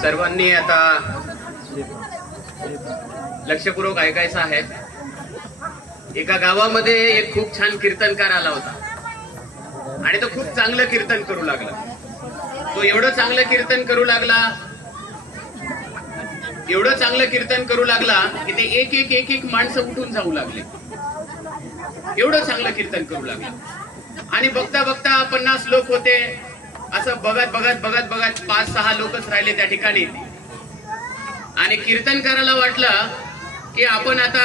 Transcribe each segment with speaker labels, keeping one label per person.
Speaker 1: सर्वांनी आता लक्षपूर्वक ऐकायचं आहे. एका गावामध्ये एक खूप छान कीर्तनकार आला होता. आणि तो खूप चांगलं कीर्तन करू लागला. तो एवढं चांगलं कीर्तन करू लागला एवढं चांगलं कीर्तन करू लागला की ते एक एक एक एक माणसं उठून जाऊ लागले. एवढं चांगलं कीर्तन करू लागला. आणि बघता बघता पन्नास लोक होते. असं बघत बघत बघत बघत पाच सहा लोकच राहिले त्या ठिकाणी. आणि कीर्तन करायला वाटलं की आपण आता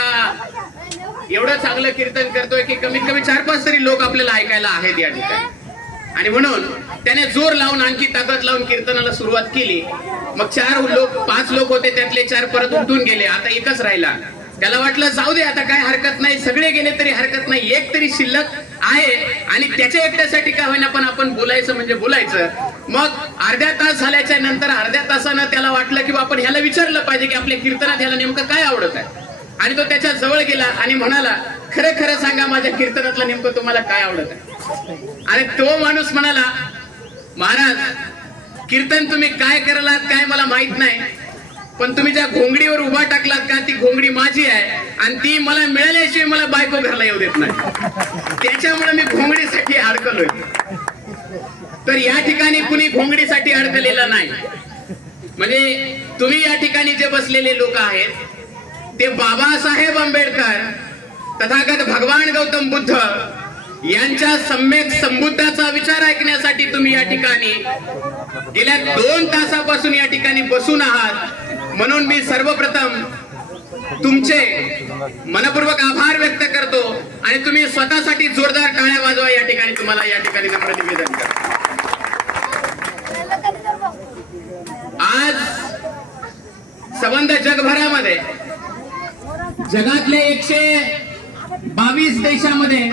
Speaker 1: एवढं चांगलं कीर्तन करतोय की कमीत कमी चार पाच तरी लोक आपल्याला ऐकायला आहेत या ठिकाणी. आणि म्हणून त्याने जोर लावून आणखी ताकद लावून कीर्तनाला सुरुवात केली. मग चार लोक पाच लोक होते त्यातले चार परत उठून गेले. आता एकच राहिला. त्याला वाटलं जाऊ दे आता काय हरकत नाही. सगळे गेले तरी हरकत नाही. एक तरी शिल्लक आहे आणि त्याच्या एकट्यासाठी काय होईना पण आपण बोलायचं म्हणजे बोलायचं. मग अर्ध्या तास झाल्याच्यानंतर अर्ध्या तासानं त्याला वाटलं की आपण ह्याला विचारलं पाहिजे की आपल्या कीर्तनात ह्याला नेमकं काय आवडत आहे? आणि तो त्याच्याजवळ गेला आणि म्हणाला खरं खरं सांगा माझ्या कीर्तनातलं नेमकं तुम्हाला काय आवडत आहे? आणि तो माणूस म्हणाला महाराज कीर्तन तुम्ही काय करलात काय मला माहीत नाही पण तुम्ही ज्या घोंगडीवर उभा टाकलात का ती घोंगडी माझी आहे आणि ती मला मिळाल्याशिवाय मला बायको घरला येऊ देत नाही. त्याच्यामुळे मी घोंगडीसाठी अडकलोय. तर या ठिकाणी कुणी घोंगडीसाठी अडकलेलं नाही. म्हणजे तुम्ही या ठिकाणी जे बसलेले लोक आहेत ते बाबासाहेब आंबेडकर तथागत भगवान गौतम बुद्ध यांच्या सम्यक संबुद्धाचा विचार ऐकण्यासाठी तुम्ही या ठिकाणी गेल्या दोन तासापासून या ठिकाणी बसून आहात. म्हणून मी सर्वप्रथम तुमचे मनपूर्वक आभार व्यक्त करतो आणि तुम्ही स्वतःसाठी जोरदार टाळ्या वाजवा या ठिकाणी तुम्हाला या ठिकाणी नम्र निवेदन करतो आज संबंध जगभरामध्ये जगातले एकशे बावीस देशामध्ये